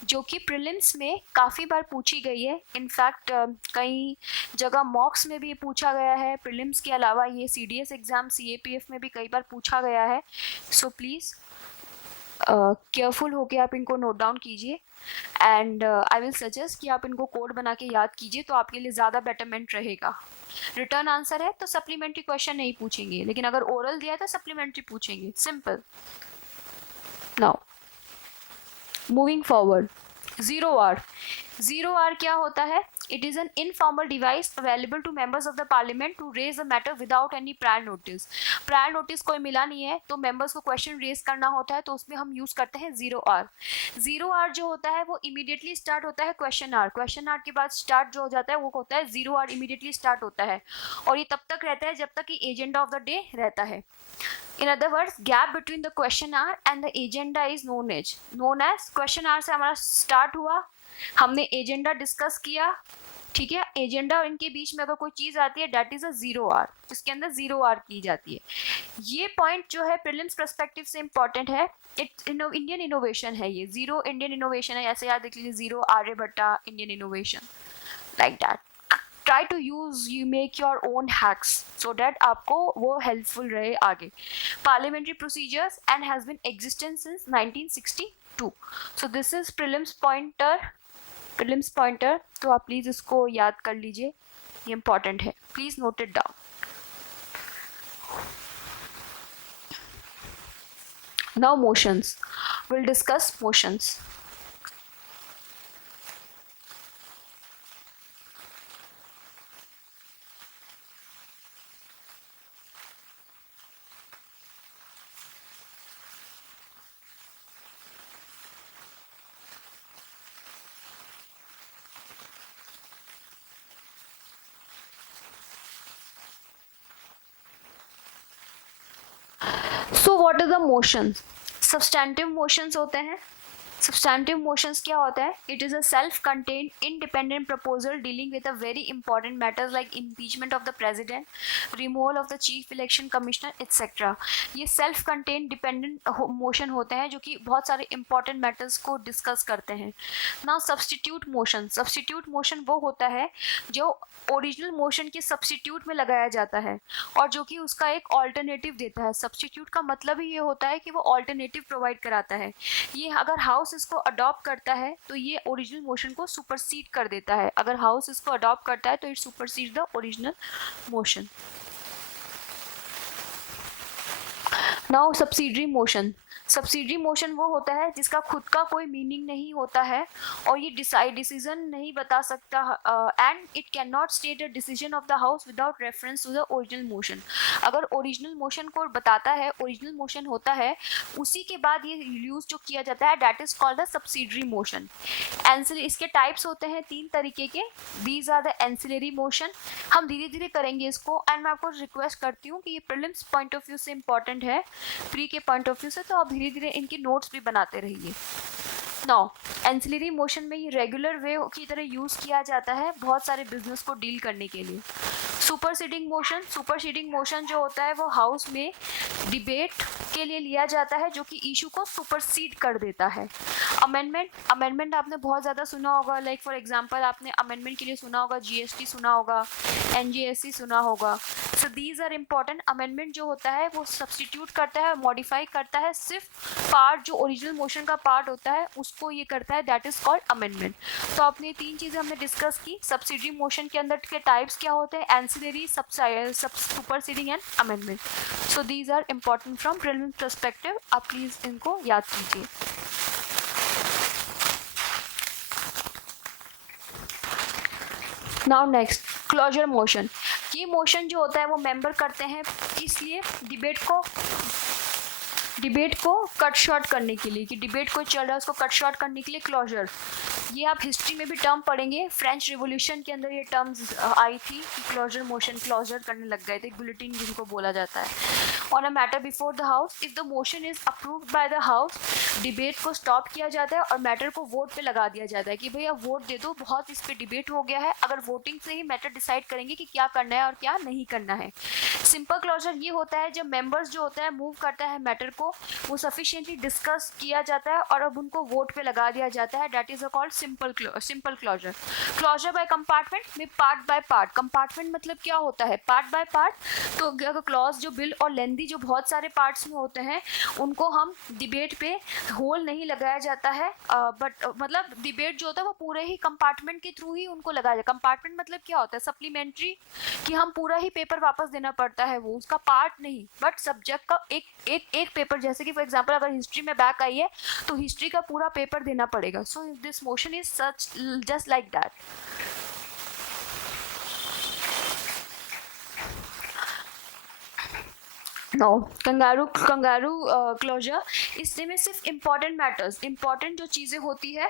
जो कि प्रीलिम्स में काफ़ी बार पूछी गई है। इनफैक्ट कई जगह मॉक्स में भी पूछा गया है। प्रीलिम्स के अलावा ये CDS एग्ज़ाम, CAPF में भी कई बार पूछा गया है। सो प्लीज़ केयरफुल होके आप इनको नोट डाउन कीजिए एंड आई विल सजेस्ट कि आप इनको कोड बना के याद कीजिए, तो आपके लिए ज़्यादा बेटरमेंट रहेगा। रिटर्न आंसर है तो सप्लीमेंट्री क्वेश्चन नहीं पूछेंगे, लेकिन अगर ओरल दिया है तो सप्लीमेंट्री पूछेंगे। Simple. Now, moving forward, zero hour. Zero hour क्या होता है? It is an informal device available to members of the parliament to raise a matter without any prior notice. Prior notice कोई मिला नहीं है तो members को question raise करना होता है, तो उसमें हम use करते हैं zero hour. Zero hour जो होता है वो immediately start होता है question hour. Question hour के बाद start जो हो जाता है वो होता है zero hour, immediately start होता है, और ये तब तक रहता है जब तक कि agenda of the day रहता है। In other words, gap between the question hour and the agenda is known as question hour से हमारा start हुआ, हमने एजेंडा डिस्कस किया, ठीक है। एजेंडा और इनके बीच में अगर कोई चीज़ आती है that is a zero hour, जिसके अंदर जीरो आर की जाती है। ये पॉइंट जो है प्रीलिम्स पर्सपेक्टिव से इम्पॉर्टेंट है। इंडियन इनोवेशन है ये, जीरो इंडियन इनोवेशन है, ऐसे याद देख लीजिए, zero Aryabhata Indian innovation, like that. Try to use, you make your own hacks so that आपको वो हेल्पफुल रहे आगे। Parliamentary procedures and has been existent since 1962। So this is prelims pointer, तो आप प्लीज़ इसको याद कर लीजिए, ये इंपॉर्टेंट है, please note it down. Now motions, will discuss motions. So what is the motions? Substantive motions होते हैं। सब्सटेंटिव मोशंस क्या होता है? It is a self contained independent proposal dealing with a very important matters like impeachment of the president, removal of the chief election commissioner etcetera. ये self contained dependent motion होते हैं जो कि बहुत सारे इंपॉर्टेंट मैटर्स को discuss करते हैं। Now substitute motion. Substitute motion वो होता है जो ओरिजिनल मोशन के सब्सटीट्यूट में लगाया जाता है और जो कि उसका एक ऑल्टरनेटिव देता है। सब्सटीट्यूट का मतलब ही ये होता है कि वो ऑल्टरनेटिव प्रोवाइड कराता है। ये अगर हाउस इसको अडॉप्ट करता है तो ये ओरिजिनल मोशन को सुपरसीड कर देता है। अगर हाउस इसको अडॉप्ट करता है तो it supersede the original motion. Now subsidiary motion. Subsidiary motion वो होता है जिसका खुद का कोई मीनिंग नहीं होता है और ये डिसीजन नहीं बता सकता and it can not state a decision of the house without reference to the original motion. अगर ओरिजिनल मोशन को बताता है, ओरिजिनल मोशन होता है, उसी के बाद ये यूज जो किया जाता है, that is called the subsidiary motion. इसके टाइप्स होते हैं 3 तरीके के। These are the ancillary motion. हम धीरे धीरे करेंगे इसको एंड मैं आपको रिक्वेस्ट करती हूँ कि ये प्रीलिम्स पॉइंट ऑफ व्यू से इंपॉर्टेंट है, प्री के पॉइंट ऑफ व्यू से, तो आप धीरे धीरे इनके नोट्स भी बनाते रहिए। नाउ एंसिलरी मोशन में ये रेगुलर वे की तरह यूज़ किया जाता है बहुत सारे बिजनेस को डील करने के लिए। सुपरसीडिंग मोशन, सुपरसीडिंग मोशन जो होता है वो हाउस में डिबेट के लिए लिया जाता है जो कि इशू को सुपरसीड कर देता है। अमेंडमेंट, अमेंडमेंट आपने बहुत ज़्यादा सुना होगा, लाइक फॉर एग्जांपल आपने अमेंडमेंट के लिए सुना होगा जीएसटी सुना होगा, एनजीएसटी सुना होगा। So these are important. Amendment जो होता है वो सब्सटीट्यूट करता है, मॉडिफाई करता है, सिर्फ पार्ट जो ओरिजिनल मोशन का पार्ट होता है उसको ये करता है, दैट इज कॉल्ड अमेंडमेंट। तो अपनी 3 चीज़ें हमने डिस्कस की। सब्सिडरी मोशन के अंदर के टाइप्स क्या होते हैं, ancillary, superseding and amendment. So these are important from prelims perspective. आप प्लीज़ इनको याद कीजिए। Now next, closure motion. ये मोशन जो होता है वो मेंबर करते हैं इसलिए डिबेट को कट शॉर्ट करने के लिए, कि डिबेट को चल रहा है उसको कट शॉर्ट करने के लिए क्लोजर। ये आप हिस्ट्री में भी टर्म पढ़ेंगे, फ्रेंच रिवॉल्यूशन के अंदर ये टर्म्स आई थी कि क्लोजर मोशन, क्लोजर करने लग गए थे, गुलेटिन जिनको बोला जाता है। On a matter before the house, if the motion is approved by the house, debate को स्टॉप किया जाता है और मैटर को वोट पे लगा दिया जाता है कि भैया वोट दे दो, बहुत इस पे डिबेट हो गया है। अगर वोटिंग से ही मैटर डिसाइड करेंगे कि क्या करना है और क्या नहीं करना है। सिंपल क्लोजर ये होता है जब मेंबर्स जो होता है मूव करता है मैटर को, वो सफिशिएंटली डिस्कस किया जाता है और अब उनको वोट पे लगा दिया जाता है, that is a called simple closure. Closure by compartment में पार्ट बाय पार्ट, कंपार्टमेंट मतलब क्या होता है, पार्ट बाय पार्ट। तो अगर क्लॉज जो बिल और लेंदी जो बहुत सारे पार्ट्स में होते हैं उनको हम डिबेट पे होल नहीं लगाया जाता है, बट मतलब डिबेट जो होता है वो पूरे ही कंपार्टमेंट के थ्रू ही उनको लगाया जाए। कंपार्टमेंट मतलब क्या होता है, सप्लीमेंट्री, कि हम पूरा ही पेपर वापस देना पड़ता है, वो उसका पार्ट नहीं, बट सब्जेक्ट का एक पेपर। जैसे कि फॉर एग्जांपल अगर हिस्ट्री में बैक आई है तो हिस्ट्री का पूरा पेपर देना पड़ेगा। So this motion is such just like that. No kangaroo closure, इसमें सिर्फ इम्पॉर्टेंट मैटर्स, इम्पॉर्टेंट जो चीज़ें होती है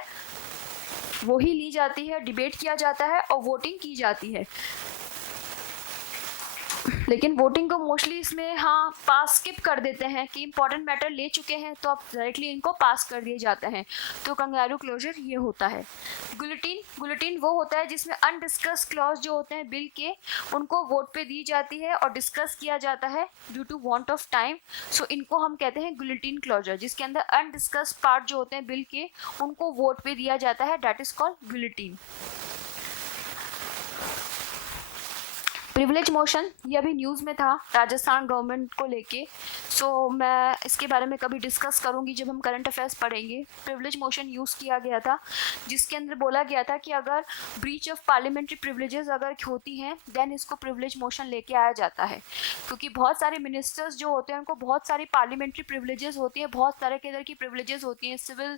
वो ही ली जाती है, डिबेट किया जाता है और वोटिंग की जाती है। लेकिन वोटिंग को मोस्टली इसमें हाँ पास स्किप कर देते हैं कि इंपॉर्टेंट मैटर ले चुके हैं तो अब डायरेक्टली इनको पास कर दिए जाते हैं। तो कंगारू क्लोजर ये होता है। गुलेटिन वो होता है जिसमें अनडिस्कस क्लॉज जो होते हैं बिल के, उनको वोट पे दी जाती है और डिस्कस किया जाता है due to want of time. So इनको हम कहते हैं गुलेटिन क्लोजर, जिसके अंदर अनडिस्कस पार्ट जो होते हैं बिल के उनको वोट पे दिया जाता है, that is called guillotine. Privilege motion, ये अभी न्यूज़ में था राजस्थान गवर्नमेंट को लेके, सो मैं इसके बारे में कभी डिस्कस करूँगी जब हम करंट अफेयर्स पढ़ेंगे। प्रिविलेज मोशन यूज़ किया गया था जिसके अंदर बोला गया था कि अगर ब्रीच ऑफ पार्लियामेंट्री प्रिविलेजेस अगर होती हैं देन इसको प्रिविलेज मोशन लेके आया जाता है, क्योंकि बहुत सारे मिनिस्टर्स जो होते हैं उनको बहुत सारी पार्लियामेंट्री प्रिविलेजेस होती हैं, बहुत तरह के की प्रिविलेजेस होती हैं, सिविल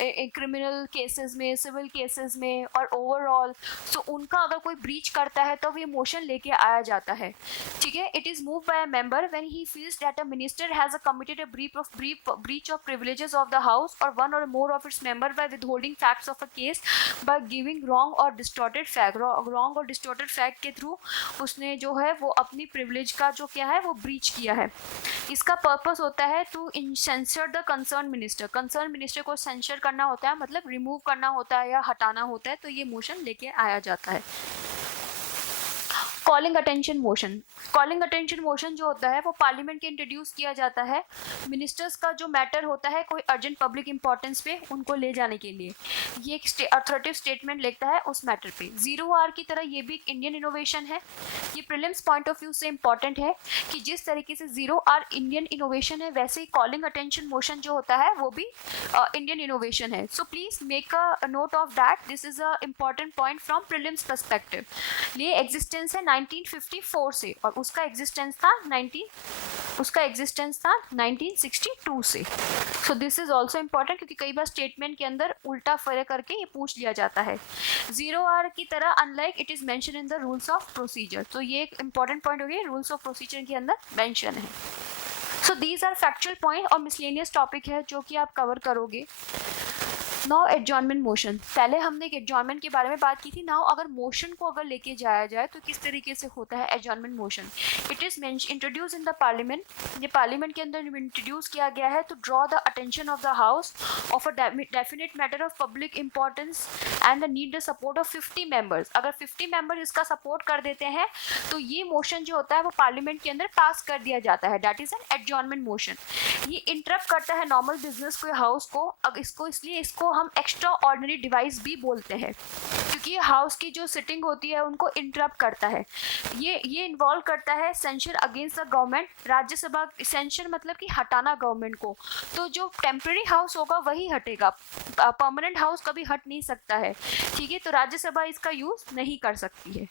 क्रिमिनल केसेस में, सिविल केसेस में और ओवरऑल। सो उनका अगर कोई ब्रीच करता है तो ये मोशन लेके आया जाता है, ठीक है। It is move by a member when he feels that a minister has committed a breach of privileges of the house or one or more of its member by withholding facts of a case by giving wrong or distorted fact, wrong और distorted fact के through उसने जो है वो अपनी privilege का जो क्या है वो breach किया है। इसका पर्पस होता है to sensor the concern minister को सेंसर करना होता है, मतलब रिमूव करना होता है या हटाना होता है, तो ये मोशन लेके आया जाता है। कॉलिंग अटेंशन मोशन जो होता है वो पार्लियामेंट के इंट्रोड्यूस किया जाता है मिनिस्टर्स का जो मैटर होता है कोई अर्जेंट पब्लिक इंपॉर्टेंस पे उनको ले जाने के लिए। ये एक अथॉरिटेटिव स्टेटमेंट लिखता है उस मैटर पे। 0R की तरह ये भी एक इंडियन इनोवेशन है। ये प्रीलिम्स पॉइंट ऑफ व्यू से इंपॉर्टेंट है कि जिस तरीके से 0R इंडियन इनोवेशन है वैसे ही कॉलिंग अटेंशन मोशन जो होता है वो भी इंडियन इनोवेशन है। So please make a note of that, this is a important point from prelims perspective. ये एग्जिस्टेंस है 1954 से और उसका एग्जिस्टेंस था 1962 से। सो दिस इज ऑल्सो इम्पॉर्टेंट, क्योंकि कई बार स्टेटमेंट के अंदर उल्टा फर्क करके ये पूछ लिया जाता है। 0R की तरह unlike it is mention in the rules of procedure, तो ये एक इंपॉर्टेंट पॉइंट हो गया, रूल्स ऑफ प्रोसीजर के अंदर मेंशन है। So these are factual point और मिसलेनियस टॉपिक है जो कि आप कवर करोगे। नाउ एडजॉर्नमेंट मोशन, पहले हमने एक एडजॉर्नमेंट के बारे में बात की थी। नाउ अगर मोशन को अगर लेके जाया जाए तो किस तरीके से होता है adjournment motion. It is introduce in the parliament, ये पार्लियामेंट के अंदर इंट्रोड्यूस किया गया है to draw the attention of the house of a definite matter of public importance and the need the support of 50 members. अगर 50 members इसका support कर देते हैं तो ये मोशन जो होता है वो पार्लियामेंट के अंदर पास कर दिया जाता है, that is an adjournment motion. ये इंटरप्ट करता है नॉर्मल बिजनेस को, हाउस को, इसलिए इसको हम एक्स्ट्रा ऑर्डिनरी डिवाइस भी बोलते हैं, क्योंकि हाउस की जो सिटिंग होती है उनको इंटरप्ट करता है। ये इन्वॉल्व करता है सेंशर अगेंस्ट द गवर्नमेंट। राज्यसभा सेंशर मतलब कि हटाना गवर्नमेंट को, तो जो टेम्पररी हाउस होगा वही हटेगा, परमानेंट हाउस कभी हट नहीं सकता है, ठीक है। तो राज्यसभा इसका यूज नहीं कर सकती है।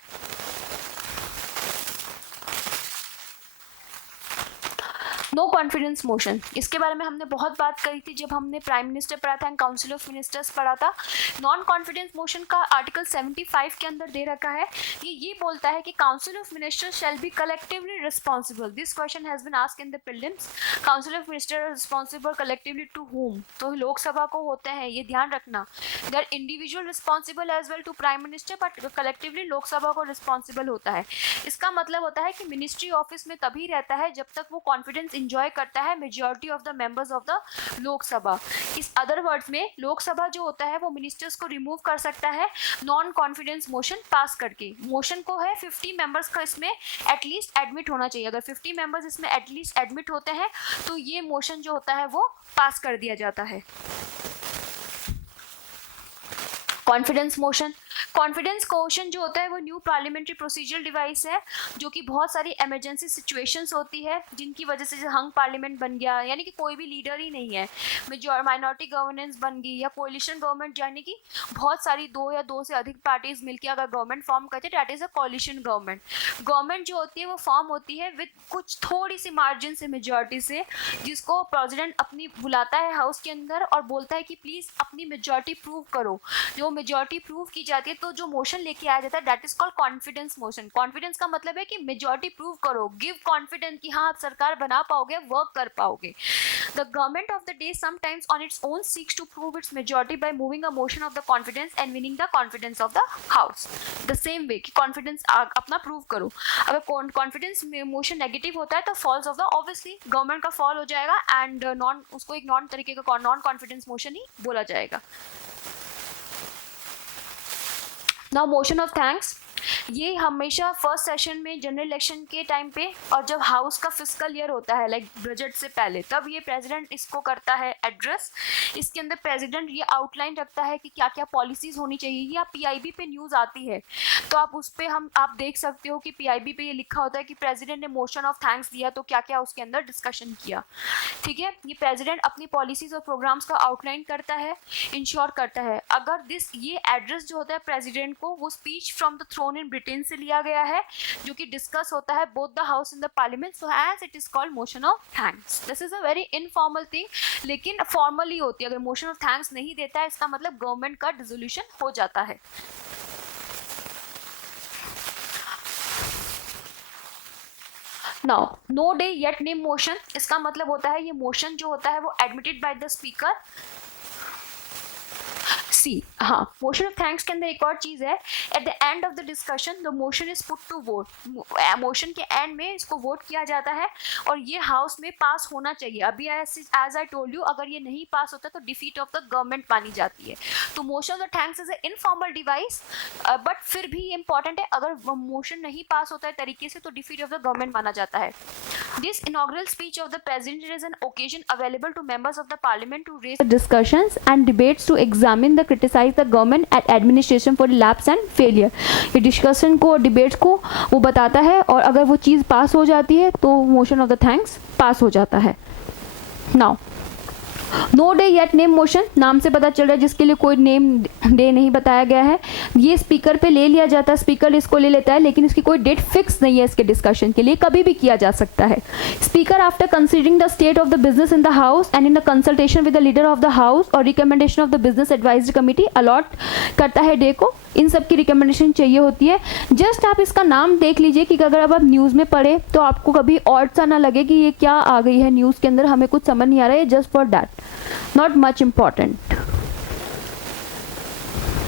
नो कॉन्फिडेंस मोशन, इसके बारे में हमने बहुत बात करी थी जब हमने प्राइम मिनिस्टर पढ़ा था एंड काउंसिल ऑफ मिनिस्टर्स पढ़ा था। नॉन कॉन्फिडेंस मोशन का आर्टिकल 75 के अंदर दे रखा है। ये बोलता है कि council of ministers shall be collectively responsible. This question has been asked in the prelims. Council of minister are responsible collectively to home, तो लोकसभा को होते हैं, ये ध्यान रखना। They are individual responsible as well to prime minister, but collectively Lok Sabha को responsible होता है। इसका मतलब होता है कि मिनिस्ट्री ऑफिस में तभी रहता है जब तक वो कॉन्फिडेंस इंजॉय करता है majority of the members of the Lok Sabha. इस अदर वर्ड्स में लोकसभा जो होता है वो मिनिस्टर्स को रिमूव कर सकता है नॉन कॉन्फिडेंस मोशन पास करके। मोशन को है 50 मेंबर्स का इसमें एटलीस्ट एडमिट होना चाहिए। अगर 50 मेंबर्स इसमें एटलीस्ट एडमिट होते हैं तो ये मोशन जो होता है वो पास कर दिया जाता है। कॉन्फिडेंस मोशन, कॉन्फिडेंस क्वेश्चन जो होता है वो न्यू पार्लियामेंट्री प्रोसीजरल डिवाइस है, जो कि बहुत सारी इमरजेंसी सिचुएशंस होती है जिनकी वजह से हंग पार्लियामेंट बन गया, यानी कि कोई भी लीडर ही नहीं है, माइनॉरिटी गवर्नेंस बन गई या कोलिशन गवर्नमेंट, यानी कि बहुत सारी दो या दो से अधिक पार्टीज मिलकर अगर गवर्नमेंट फॉर्म करते हैं, that is a coalition government. Government जो होती है वो फॉर्म होती है विद कुछ थोड़ी सी मार्जिन से, मेजॉरिटी से, जिसको प्रेसिडेंट अपनी बुलाता है हाउस के अंदर और बोलता है कि प्लीज अपनी मेजॉरिटी प्रूव करो। जो मेजॉरिटी प्रूव की जाती है तो जो मोशन लेके आया जाता है that is called confidence motion. Confidence का मतलब है कि मेजॉरिटी प्रूव करो, गिव कॉन्फिडेंस कि हाँ आप सरकार बना पाओगे, वर्क कर पाओगे। The government of the day sometimes on its own seeks to prove its majority by moving a motion of the confidence and winning the confidence of the house. The same way कि confidence अपना prove करो। अगर confidence motion negative होता है तो falls of the obviously government का fall हो जाएगा एंड उसको एक नॉन तरीके का नॉन कॉन्फिडेंस मोशन ही बोला जाएगा। नाउ मोशन ऑफ थैंक्स, ये हमेशा फर्स्ट सेशन में जनरल इलेक्शन के टाइम पे और जब हाउस का फिस्कल ईयर होता है लाइक बजट से पहले, तब ये प्रेसिडेंट इसको करता है एड्रेस। इसके अंदर प्रेसिडेंट ये आउटलाइन रखता है कि क्या क्या पॉलिसीज होनी चाहिए। या पीआईबी पे न्यूज़ आती है तो आप उस पर आप देख सकते हो कि पीआईबी पे ये लिखा होता है कि प्रेसिडेंट ने मोशन ऑफ थैंक्स दिया तो क्या क्या उसके अंदर डिस्कशन किया, ठीक है। ये प्रेसिडेंट अपनी पॉलिसीज और प्रोग्राम्स का आउटलाइन करता है, इंश्योर करता है। अगर ये एड्रेस जो होता है प्रेसिडेंट को, वो speech from the throne in Britain से लिया गया है, जो कि डिस्कस होता है both the house in the parliament, so as it is called motion of thanks. This is a very informal thing, लेकिन फॉर्मली होती है। अगर मोशन ऑफ थैंक्स नहीं देता है इसका मतलब गवर्नमेंट का डिसोल्यूशन हो जाता है। Now no day yet name motion, इसका मतलब होता है ये मोशन जो होता है वो एडमिटेड बाय द स्पीकर। हाँ, मोशन ऑफ थैंक्स के अंदर एक और चीज है, at the end of the discussion the motion is put to vote. Motion के एंड में इसको वोट किया जाता है और ये हाउस में पास होना चाहिए। अभी एज आई टोल्ड यू, अगर ये नहीं पास होता तो डिफीट ऑफ द गवर्नमेंट मानी जाती है। तो motion of thanks is a informal device, but फिर भी इंपॉर्टेंट है। अगर मोशन नहीं पास होता है तरीके से तो डिफीट ऑफ द गवर्नमेंट माना जाता है। This inaugural speech of the president is an occasion available to members of the parliament to raise discussions and debates to examine the criticise the government at administration for lapse and failure. ये discussion को, debates को वो बताता है और अगर वो चीज़ पास हो जाती है तो motion of the thanks pass हो जाता है। Now no day yet name motion, नाम से पता चल रहा है जिसके लिए कोई नेम डे नहीं बताया गया है। ये स्पीकर पे ले लिया जाता है, स्पीकर इसको ले लेता है, लेकिन इसकी कोई डेट फिक्स नहीं है इसके डिस्कशन के लिए, कभी भी किया जा सकता है। Speaker after considering the state of the business in the house and in the consultation with the leader of the house और recommendation of the business advisory committee allot करता है डे को। इन सब की रिकमेंडेशन चाहिए होती है। जस्ट आप इसका नाम देख लीजिए कि अगर अब आप न्यूज़ में पढ़े तो आपको कभी ऑड सा ना लगे कि ये क्या आ गई है न्यूज़ के अंदर, हमें कुछ समझ नहीं आ रहा है, just for that, not much important.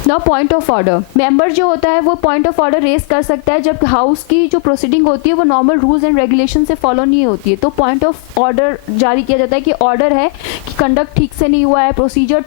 Now point of order, member जो होता है वो पॉइंट ऑफ ऑर्डर रेज कर सकता है जब हाउस की जो प्रोसीडिंग होती है वो नॉर्मल रूल्स एंड रेगुलेशन से फॉलो नहीं होती है, तो पॉइंट ऑफ ऑर्डर जारी किया जाता है कि ऑर्डर है कि कंडक्ट ठीक से नहीं हुआ है, प्रोसीजर